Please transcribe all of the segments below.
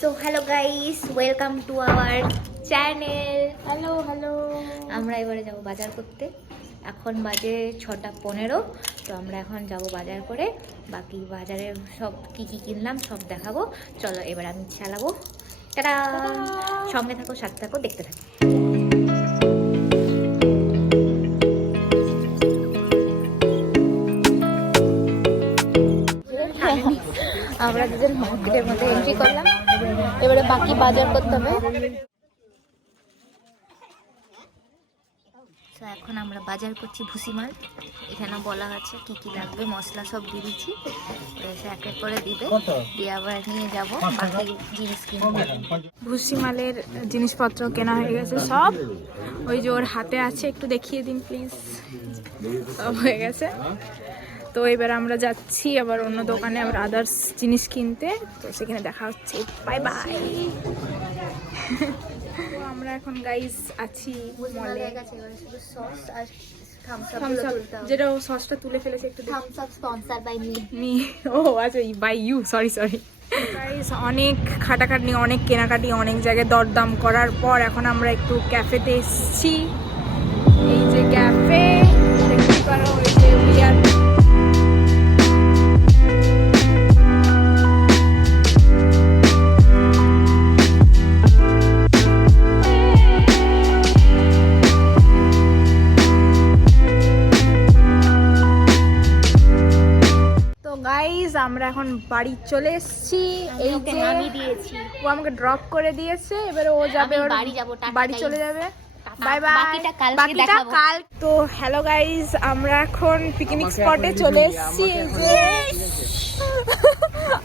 So hello guys, welcome to our channel. Hello. আমরা এবারে যাব বাজার করতে। এখন বাজে 6:15। তো আমরা এখন যাব বাজার করে, বাকি বাজারে সব কি কিনলাম সব দেখাবো। চলো এবার আমি চালাবো। টাটা। সঙ্গে থাকো, সাথে থাকো, দেখতে থাকো। আমরা দুজন মার্কেটের মধ্যে এন্ট্রি করলাম, এবারে বাকি বাজার করতে হবে। তো এখন আমরা বাজার করছি ভুসিমাল। এখানে বলা আছে কি কি লাগবে, মশলা সব দিয়ে দিচ্ছি, এক এক করে দিবে, দিয়ে আবার নিয়ে যাব বাকি জিনিস কিনবো। ভুসিমালের জিনিসপত্র কেনা হয়ে গেছে সব। ওই যে ওর হাতে আছে, একটু দেখিয়ে দিন প্লিজ। সব হয়ে গেছে। তো এবার আমরা যাচ্ছি আবার অন্য দোকানে আবার আদার্স জিনিস কিনতে। তো সেখানে দেখা হচ্ছে। Bye bye. আমরা এখন গাইস আছি মলে। সস আর থামস আপ, যেটা ও সসটা তুলে ফেলেছে, একটু Thums Up sponsor by me. ও আচ্ছা, বাই ইউ, সরি গাইস। অনেক খাটাখাটনি, অনেক কেনাকাটি, অনেক জায়গায় দরদাম করার পর এখন আমরা একটু ক্যাফেতে এসেছি। এই যে ক্যাফে দেখতে পারো, ওই যে বিয়ার। গাইস আমরা এখন বাড়ি চলে এসেছি। এই যে নামিয়ে দিয়েছি, ও আমাকে ড্রপ করে দিয়েছে, এবারে ও যাবে, ওর বাড়ি যাবো, বাড়ি চলে যাবে। Bye bye. বাকিটা কালকে দেখাবো। কাল। তো হ্যালো গাইস, আমরা এখন পিকনিক স্পটে চলে এসেছি। এই যে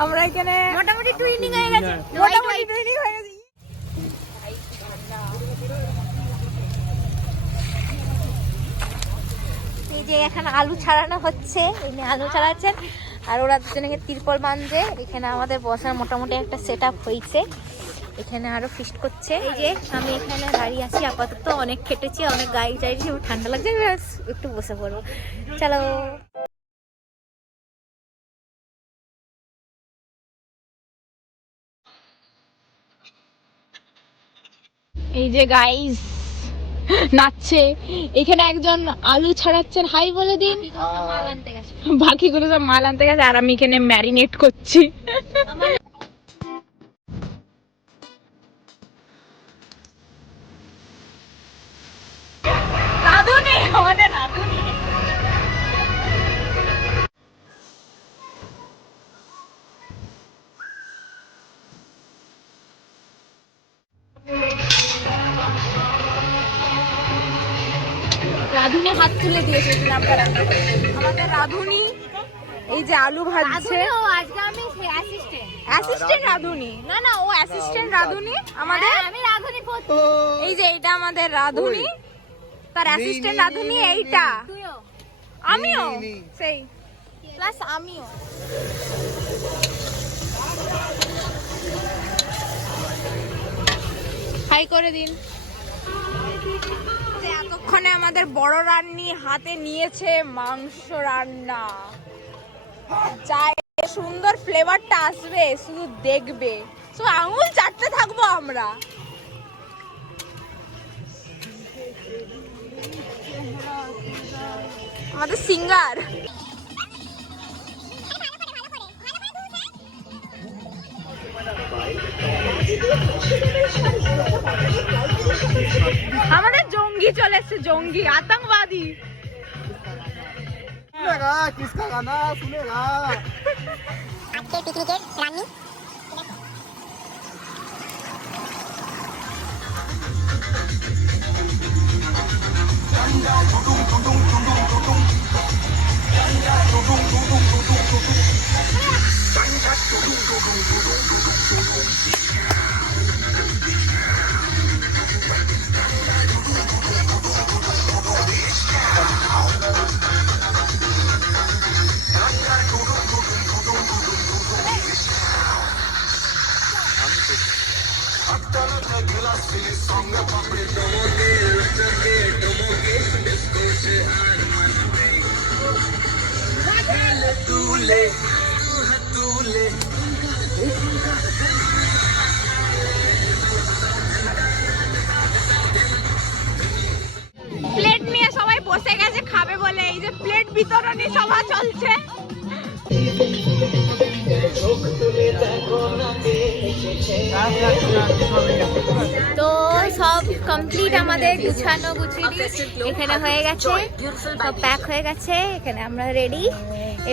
আমরা এখানে মোটামুটি টুইনিং হয়ে গেছে। এই যে এখানে আলু ছাড়ানো হচ্ছে, এখানে আলু ছাড়াচ্ছেন আর ওরা দুজনকে তিরপল বাঁধছে। এখানে আমাদের বসার মোটামুটি একটা সেট আপ হয়েছে, এখানে আরো ফিস্ট করছে। এই যে আমি এখানে দাঁড়িয়ে আছি, আপাতত অনেক খেটেছি, অনেক গাড়ি চাইছি, ঠান্ডা লাগছে, একটু বসে পড়বো। চলো। এই যে গাইস নাচছে, এখানে একজন আলু ছাড়াচ্ছেন, হাই বলে দিন। বাকিগুলো সব মাল আনতে গেছে আর আমি এখানে ম্যারিনেট করছি। রাধুনি, আমাদের রাধুনি। রাধুনি হাত তুলে দিয়েছে আমাদের রাধুনি। এই যে আলু ভাজছে। আজকে আমি অ্যাসিস্ট্যান্ট রাধুনি, না ও অ্যাসিস্ট্যান্ট রাধুনি আমাদের। আমি রাধুনি। এই যে এটা আমাদের রাধুনি, তার অ্যাসিস্ট্যান্ট রাধুনি এইটা। আমিও সেই প্লাস আমিও। হাই করে দিন। এতক্ষণে আমাদের বড় রান্নি হাতে নিয়েছে মাংস রান্না। চাই সুন্দর ফ্লেভারটা আসবে, শুধু দেখবে, শুধু আঙুল চাটতে থাকবো আমরা। আমাদের সিঙ্গার। আমাদের জঙ্গি চলে এসছে, জঙ্গি আতঙ্কবাদী। किसका गाना सुनेगा? आपके पिकनिक रानी বিতরণী সভা চলছে। তো সব কমপ্লিট আমাদের গুছানো গুছিয়ে এখানে হয়ে গেছে, সব প্যাক হয়ে গেছে, এখানে আমরা রেডি।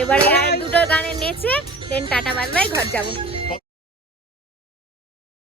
এবারে আর দুটো গানে নেচে দেন টাটা বাই বাই ঘর যাবো।